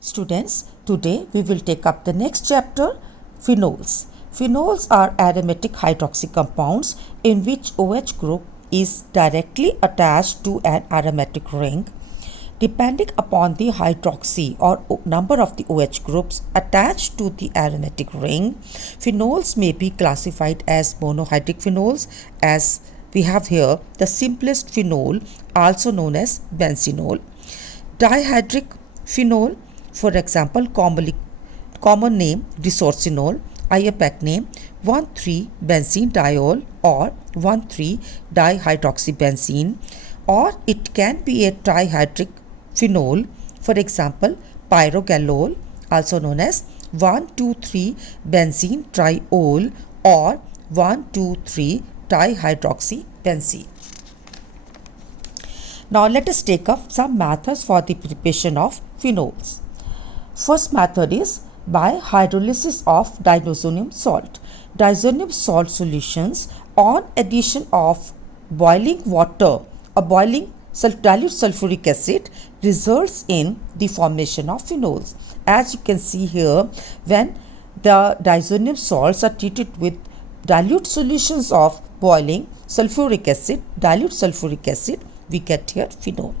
Students, today we will take up the next chapter, phenols. Phenols are aromatic hydroxy compounds in which OH group is directly attached to an aromatic ring. Depending upon the hydroxy or number of the OH groups attached to the aromatic ring, phenols may be classified as monohydric phenols, as we have here the simplest phenol, also known as benzenol. Dihydric phenol, for example, common name resorcinol, IUPAC name 1,3-benzene diol or 1,3-dihydroxybenzene, or it can be a trihydric phenol, for example, pyrogallol, also known as 1,2,3-benzene triol or 1,2,3-dihydroxybenzene. Now let us take up some methods for the preparation of phenols. First method is by hydrolysis of diazonium salt. Diazonium salt solutions on addition of boiling water or boiling dilute sulfuric acid results in the formation of phenols. As you can see here, when the diazonium salts are treated with dilute solutions of boiling sulfuric acid, dilute sulfuric acid, we get here phenol.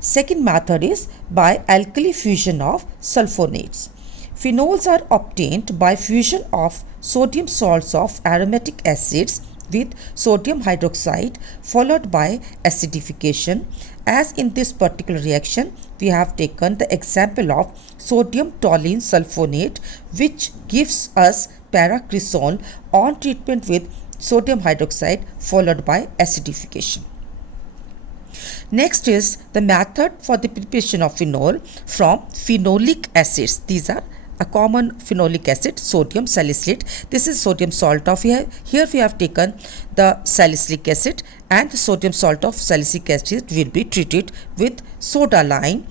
Second method is by alkali fusion of sulfonates. Phenols are obtained by fusion of sodium salts of aromatic acids with sodium hydroxide followed by acidification. As in this particular reaction, we have taken the example of sodium toluene sulfonate, which gives us paracresol on treatment with sodium hydroxide followed by acidification. Next is the method for the preparation of phenol from phenolic acids. These are a common phenolic acid, sodium salicylate. This is sodium salt of here. Here we have taken the salicylic acid, and the sodium salt of salicylic acid will be treated with soda lime.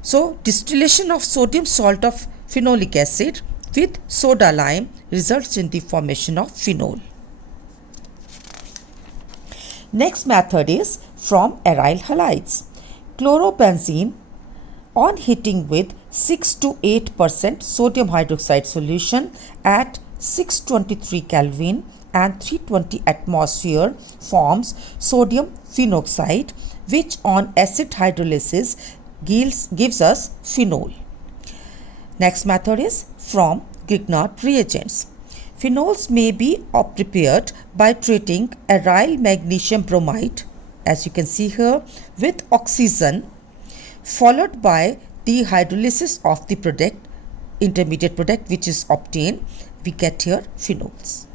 So distillation of sodium salt of phenolic acid with soda lime results in the formation of phenol. Next method is from aryl halides. Chlorobenzene on heating with 6 to 8% sodium hydroxide solution at 623 Kelvin and 320 atmosphere forms sodium phenoxide, which on acid hydrolysis gives us phenol. Next method is from Grignard reagents. Phenols may be prepared by treating aryl magnesium bromide, as you can see here, with oxygen, followed by the hydrolysis of the intermediate product which is obtained. We get here phenols.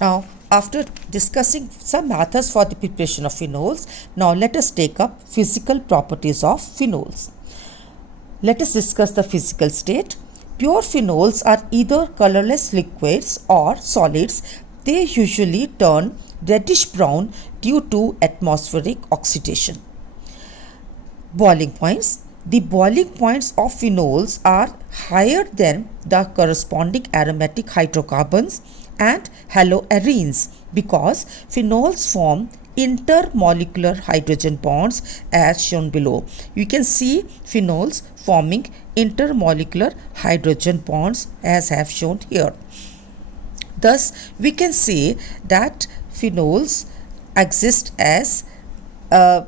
Now, after discussing some methods for the preparation of phenols, now let us take up physical properties of phenols. Let us discuss the physical state. Pure phenols are either colorless liquids or solids. They usually turn reddish brown due to atmospheric oxidation. Boiling points. The boiling points of phenols are higher than the corresponding aromatic hydrocarbons and haloarenes because phenols form intermolecular hydrogen bonds as shown below. You can see phenols forming intermolecular hydrogen bonds as have shown here. Thus, we can say that phenols exist as in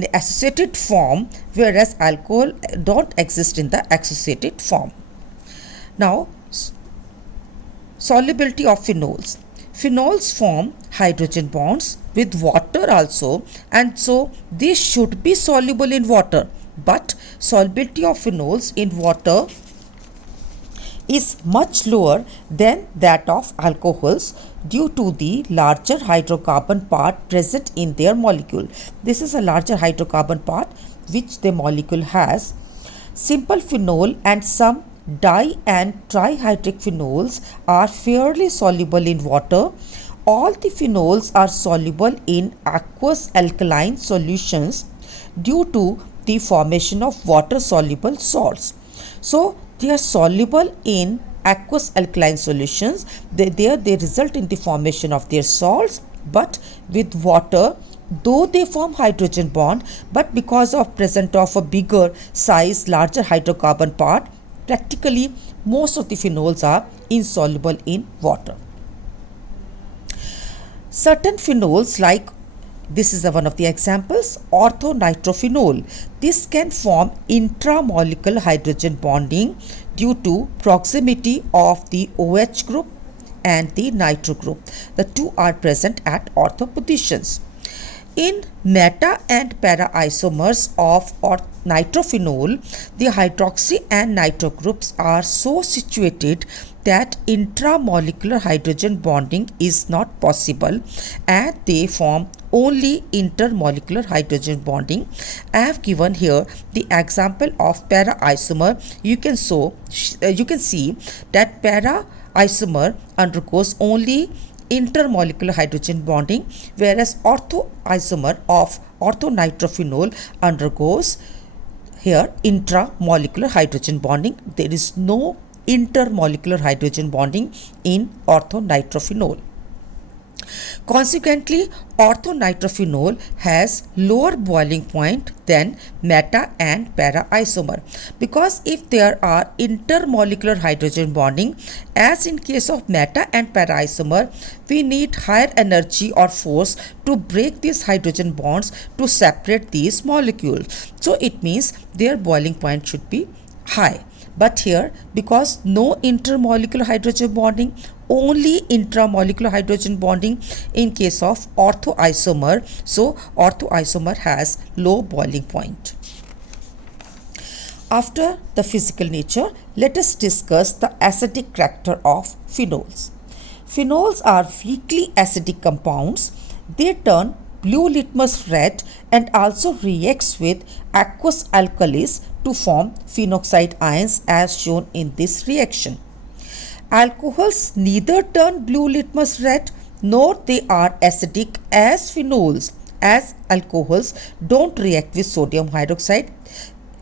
the associated form, whereas alcohol don't exist in the associated form. Now, solubility of phenols. Phenols form hydrogen bonds with water also, and so they should be soluble in water, but solubility of phenols in water is much lower than that of alcohols due to the larger hydrocarbon part present in their molecule. This is a larger hydrocarbon part which the molecule has. Simple phenol and some di and trihydric phenols are fairly soluble in water. All the phenols are soluble in aqueous alkaline solutions due to the formation of water soluble salts. So they are soluble in aqueous alkaline solutions. They result in the formation of their salts, but with water though they form hydrogen bond, but because of presence of a bigger size, larger hydrocarbon part, practically most of the phenols are insoluble in water. Certain phenols, like this is one of the examples, orthonitrophenol. This can form intramolecular hydrogen bonding due to proximity of the OH group and the nitro group. The two are present at ortho positions. In meta and para isomers of nitrophenol, the hydroxy and nitro groups are so situated that intramolecular hydrogen bonding is not possible and they form only intermolecular hydrogen bonding. I have given here the example of para isomer. You can see that para isomer undergoes only intermolecular hydrogen bonding, whereas ortho isomer of orthonitrophenol undergoes here intramolecular hydrogen bonding. There is no intermolecular hydrogen bonding in orthonitrophenol. Consequently, orthonitrophenol has lower boiling point than meta and para isomer, because if there are intermolecular hydrogen bonding, as in case of meta and para isomer, we need higher energy or force to break these hydrogen bonds to separate these molecules. So it means their boiling point should be high. But here, because no intermolecular hydrogen bonding, only intramolecular hydrogen bonding in case of orthoisomer, so orthoisomer has low boiling point. After the physical nature, let us discuss the acidic character of phenols. Phenols are weakly acidic compounds. They turn blue litmus red and also reacts with aqueous alkalis to form phenoxide ions as shown in this reaction. Alcohols neither turn blue litmus red nor they are acidic as phenols, as alcohols don't react with sodium hydroxide.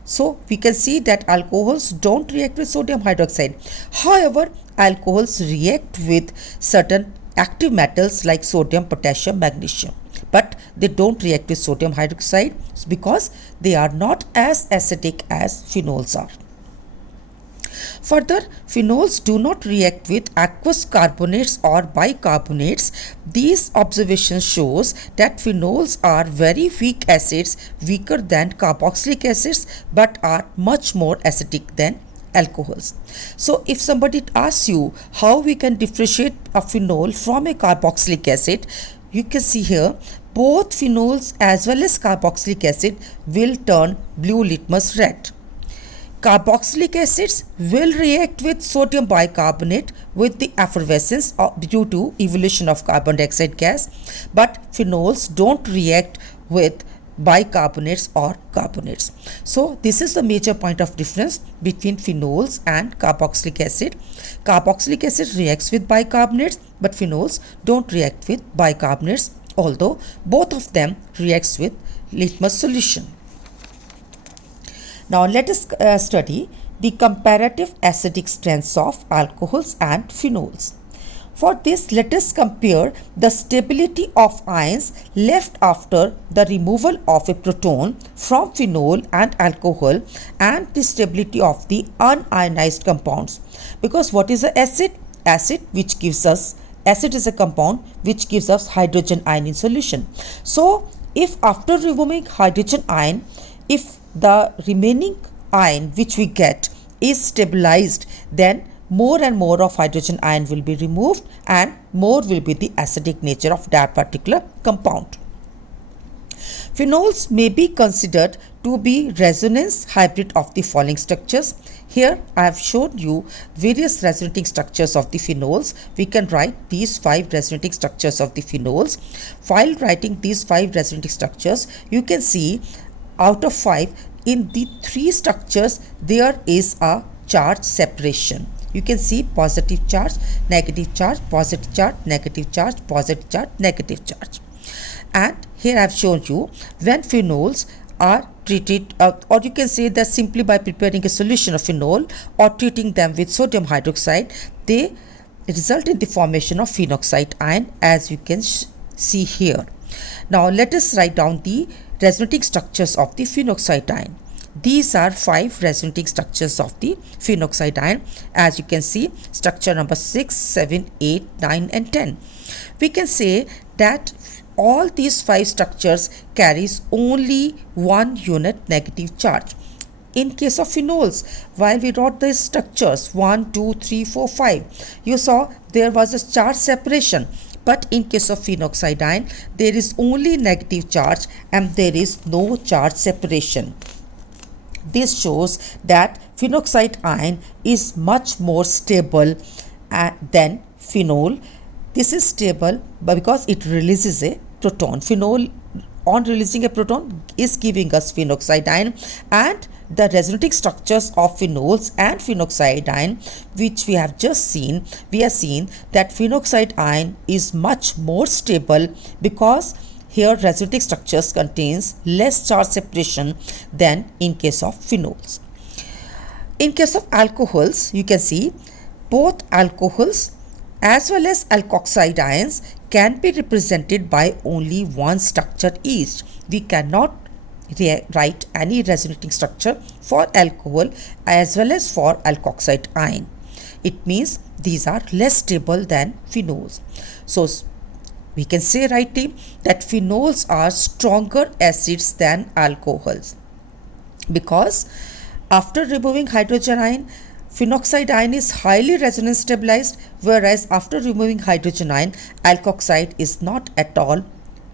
So we can see that alcohols don't react with sodium hydroxide. However, alcohols react with certain active metals like sodium, potassium, magnesium, but they don't react with sodium hydroxide because they are not as acidic as phenols are. Further, phenols do not react with aqueous carbonates or bicarbonates. These observations shows that phenols are very weak acids, weaker than carboxylic acids, but are much more acidic than alcohols. So if somebody asks you how we can differentiate a phenol from a carboxylic acid, you can see here both phenols as well as carboxylic acid will turn blue litmus red. Carboxylic acids will react with sodium bicarbonate with the effervescence due to evolution of carbon dioxide gas, but phenols don't react with bicarbonates or carbonates. So this is the major point of difference between phenols and carboxylic acid. Carboxylic acid reacts with bicarbonates, but phenols don't react with bicarbonates, although both of them reacts with litmus solution. Now let us study the comparative acidic strengths of alcohols and phenols. For this, let us compare the stability of ions left after the removal of a proton from phenol and alcohol and the stability of the unionized compounds. Because what is an acid? Acid is a compound which gives us hydrogen ion in solution. So if after removing hydrogen ion, if the remaining ion which we get is stabilized, then more and more of hydrogen ion will be removed and more will be the acidic nature of that particular compound. Phenols may be considered to be resonance hybrid of the following structures. Here I have shown you various resonating structures of the phenols. We can write these 5 resonating structures of the phenols. While writing these 5 resonating structures, you can see out of 5, in the 3 structures there is a charge separation. You can see positive charge, negative charge, positive charge, negative charge, positive charge, negative charge. And here I have shown you when phenols are treated, or you can say that simply by preparing a solution of phenol or treating them with sodium hydroxide, they result in the formation of phenoxide ion, as you can see here. Now let us write down the resonating structures of the phenoxide ion. These are 5 resonating structures of the phenoxide ion. As you can see, structure number 6, 7, 8, 9 and 10. We can say that all these 5 structures carries only 1 unit negative charge. In case of phenols, while we wrote the structures 1, 2, 3, 4, 5, you saw there was a charge separation. But in case of phenoxide ion, there is only negative charge and there is no charge separation. This shows that phenoxide ion is much more stable than phenol. This is stable because it releases a proton. Phenol, on releasing a proton, is giving us phenoxide ion, and the resonating structures of phenols and phenoxide ion, which we have just seen, we have seen that phenoxide ion is much more stable because here resonating structures contains less charge separation than in case of phenols. In case of alcohols, you can see both alcohols as well as alkoxide ions can be represented by only one structure each. We cannot write any resonating structure for alcohol as well as for alkoxide ion. It means these are less stable than phenols. So we can say rightly that phenols are stronger acids than alcohols, because after removing hydrogen ion, phenoxide ion is highly resonance stabilized, whereas after removing hydrogen ion, alkoxide is not at all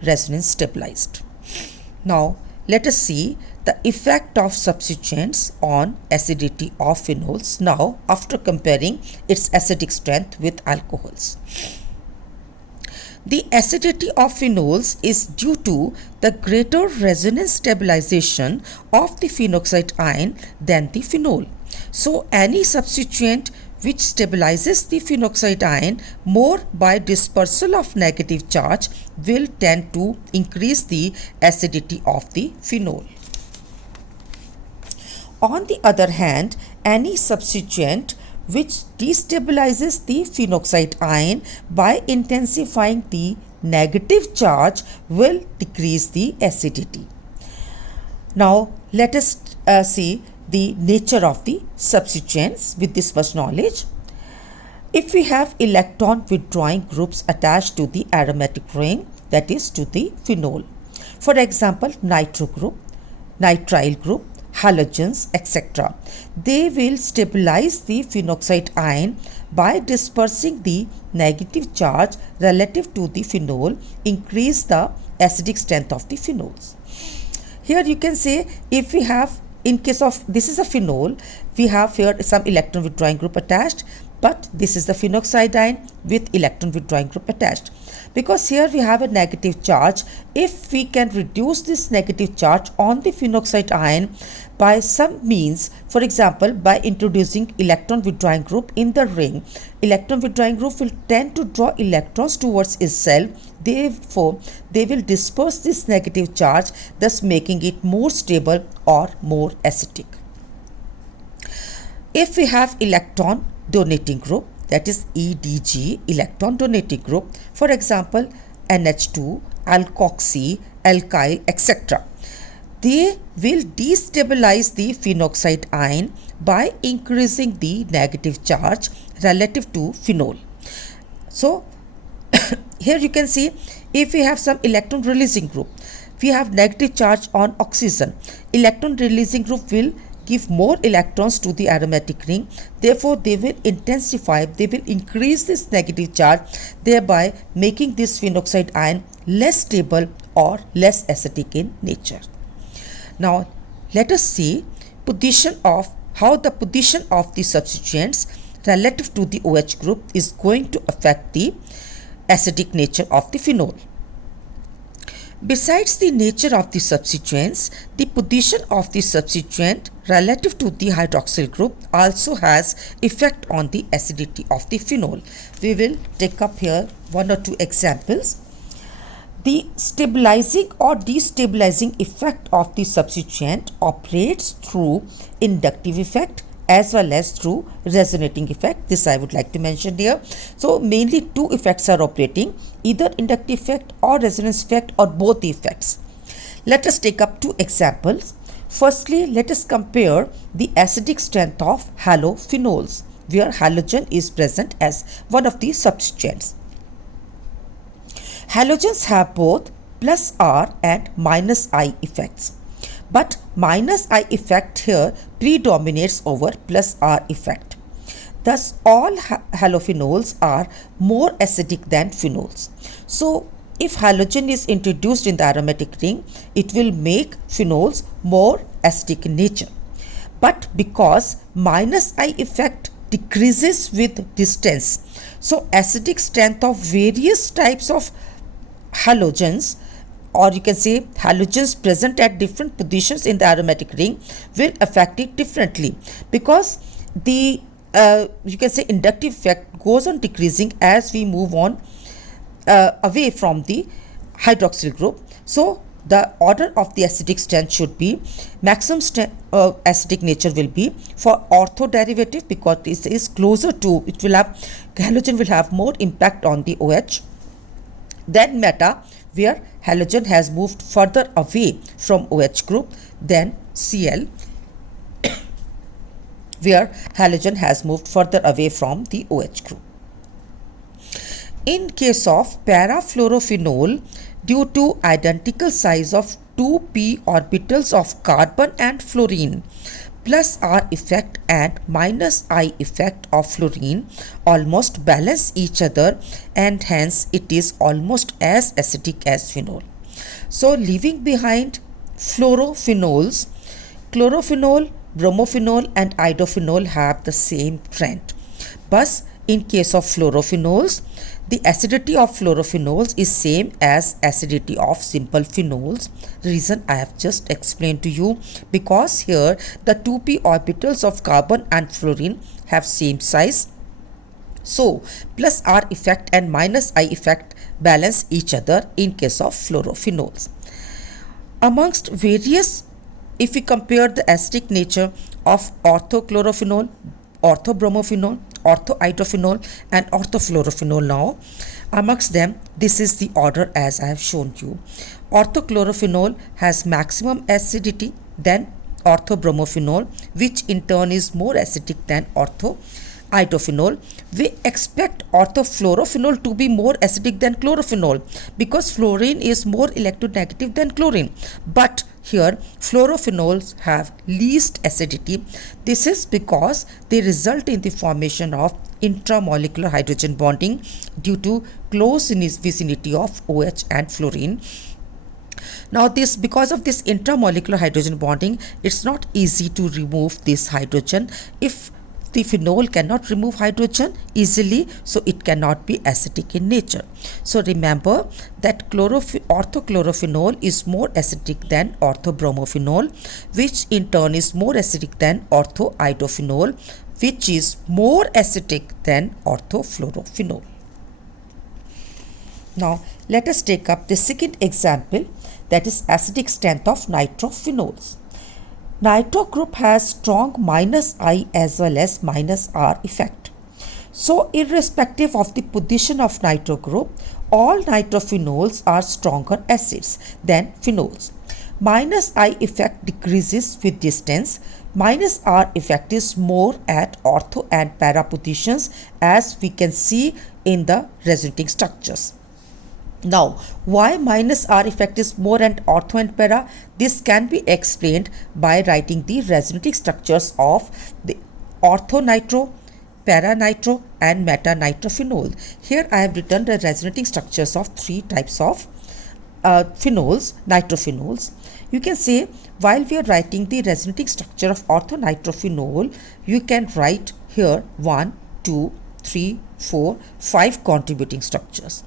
resonance stabilized. Now let us see the effect of substituents on acidity of phenols now after comparing its acidic strength with alcohols. The acidity of phenols is due to the greater resonance stabilization of the phenoxide ion than the phenol. So any substituent which stabilizes the phenoxide ion more by dispersal of negative charge will tend to increase the acidity of the phenol. On the other hand, any substituent which destabilizes the phenoxide ion by intensifying the negative charge will decrease the acidity. Now let us see the nature of the substituents with this much knowledge. If we have electron withdrawing groups attached to the aromatic ring, that is to the phenol, for example nitro group, nitrile group, halogens, etc., they will stabilize the phenoxide ion by dispersing the negative charge relative to the phenol, increase the acidic strength of the phenols. Here you can say, if we have, in case of this is a phenol, we have here some electron withdrawing group attached, but this is the phenoxide ion with electron withdrawing group attached. Because here we have a negative charge, if we can reduce this negative charge on the phenoxide ion by some means, for example by introducing electron withdrawing group in the ring, electron withdrawing group will tend to draw electrons towards itself, therefore they will disperse this negative charge, thus making it more stable or more acidic. If we have electron donating group, that is EDG, electron donating group, for example NH2, alkoxy, alkyl, etc., they will destabilize the phenoxide ion by increasing the negative charge relative to phenol. So here you can see, if we have some electron releasing group, we have negative charge on oxygen, electron releasing group will give more electrons to the aromatic ring, therefore they will intensify, they will increase this negative charge, thereby making this phenoxide ion less stable or less acidic in nature. Now let us see how the position of the substituents relative to the OH group is going to affect the acidic nature of the phenol. Besides the nature of the substituents, the position of the substituent relative to the hydroxyl group also has effect on the acidity of the phenol. We will take up here one or two examples. The stabilizing or destabilizing effect of the substituent operates through inductive effect as well as through resonating effect. This I would like to mention here. So mainly two effects are operating, either inductive effect or resonance effect or both the effects. Let us take up two examples. Firstly, let us compare the acidic strength of halophenols, where halogen is present as one of the substituents. Halogens have both plus R and minus I effects, but minus I effect here predominates over plus R effect. Thus, all halophenols are more acidic than phenols. So, if halogen is introduced in the aromatic ring, it will make phenols more acidic in nature. But because minus I effect decreases with distance, so acidic strength of various types of halogens, or you can say halogens present at different positions in the aromatic ring, will affect it differently, because the you can say inductive effect goes on decreasing as we move on away from the hydroxyl group. So the order of the acidic strength should be maximum acidic nature will be for ortho derivative, because this is closer to, it will have, halogen will have more impact on the OH, then meta, where halogen has moved further away from OH group, then Cl, where halogen has moved further away from the OH group. In case of parafluorophenol, due to identical size of 2p orbitals of carbon and fluorine, plus R effect and minus I effect of fluorine almost balance each other, and hence it is almost as acidic as phenol. So leaving behind fluorophenols, chlorophenol, bromophenol and iodophenol have the same trend. But in case of fluorophenols, the acidity of fluorophenols is same as acidity of simple phenols. Reason I have just explained to you, because here the 2p orbitals of carbon and fluorine have same size. So plus R effect and minus I effect balance each other in case of fluorophenols. Amongst various, if we compare the acidic nature of orthochlorophenol, orthobromophenol, orthoiodophenol and orthofluorophenol now, amongst them this is the order as I have shown you. Orthochlorophenol has maximum acidity than orthobromophenol, which in turn is more acidic than orthoiodophenol. We expect orthofluorophenol to be more acidic than chlorophenol, because fluorine is more electronegative than chlorine, but here fluorophenols have least acidity. This is because they result in the formation of intramolecular hydrogen bonding due to close vicinity of OH and fluorine. Now this, because of this intramolecular hydrogen bonding, it's not easy to remove this hydrogen. If the phenol cannot remove hydrogen easily, so it cannot be acidic in nature. So remember that orthochlorophenol is more acidic than orthobromophenol, which in turn is more acidic than orthoiodophenol, which is more acidic than orthofluorophenol. Now let us take up the second example, that is acidic strength of nitrophenols. Nitro group has strong minus I as well as minus R effect. So irrespective of the position of nitro group, all nitrophenols are stronger acids than phenols. Minus I effect decreases with distance. Minus R effect is more at ortho and para positions, as we can see in the resonating structures. Now, why minus R effect is more at ortho and para? This can be explained by writing the resonating structures of the ortho nitro, para nitro and meta nitrophenol. Here I have written the resonating structures of three types of phenols, nitrophenols. You can say, while we are writing the resonating structure of orthonitrophenol, you can write here 1, 2, 3, 4, 5 contributing structures.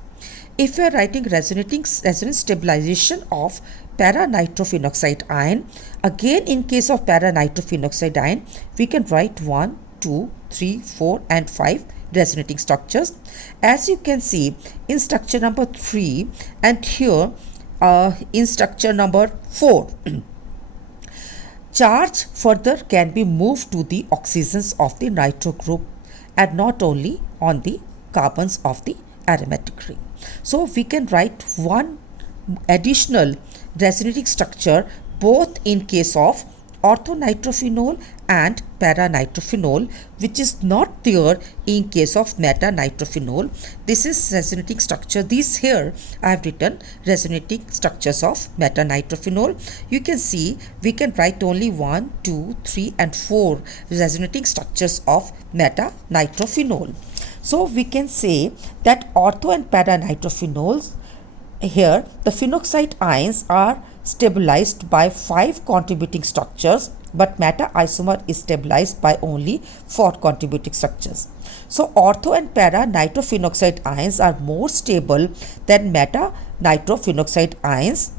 If we are writing resonance stabilization of para-nitrophenoxide ion, again in case of para-nitrophenoxide ion, we can write 1, 2, 3, 4 and 5 resonating structures. As you can see in structure number 3 and here in structure number 4, Charge further can be moved to the oxygens of the nitro group and not only on the carbons of the aromatic ring. So we can write one additional resonating structure both in case of orthonitrophenol and para-nitrophenol, which is not there in case of meta-nitrophenol. This is resonating structure. These here I have written resonating structures of meta-nitrophenol. You can see we can write only 1, 2, 3 and 4 resonating structures of meta-nitrophenol. So we can say that ortho and para-nitrophenols, here the phenoxide ions are stabilized by 5 contributing structures, but meta isomer is stabilized by only 4 contributing structures. So ortho and para nitrophenoxide ions are more stable than meta nitrophenoxide ions.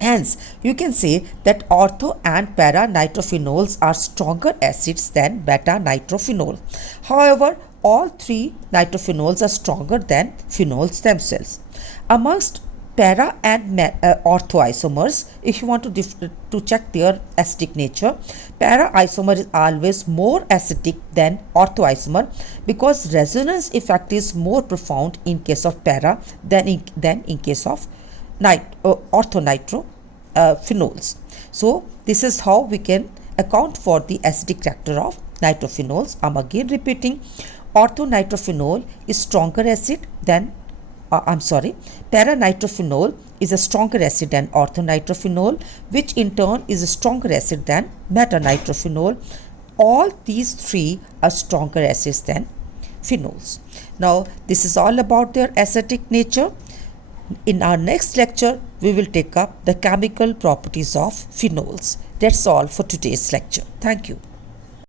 Hence, you can say that ortho and para nitrophenols are stronger acids than beta nitrophenol. However, all 3 nitrophenols are stronger than phenols themselves. Amongst para and ortho isomers, if you want to check their acidic nature, para isomer is always more acidic than ortho isomer because resonance effect is more profound in case of para than in case of ortho nitro phenols. So this is how we can account for the acidic character of nitrophenols. I'm again repeating, ortho nitrophenol is stronger acid than para-nitrophenol is a stronger acid than orthonitrophenol, which in turn is a stronger acid than meta-nitrophenol. All these 3 are stronger acids than phenols. Now, this is all about their acidic nature. In our next lecture, we will take up the chemical properties of phenols. That's all for today's lecture. Thank you.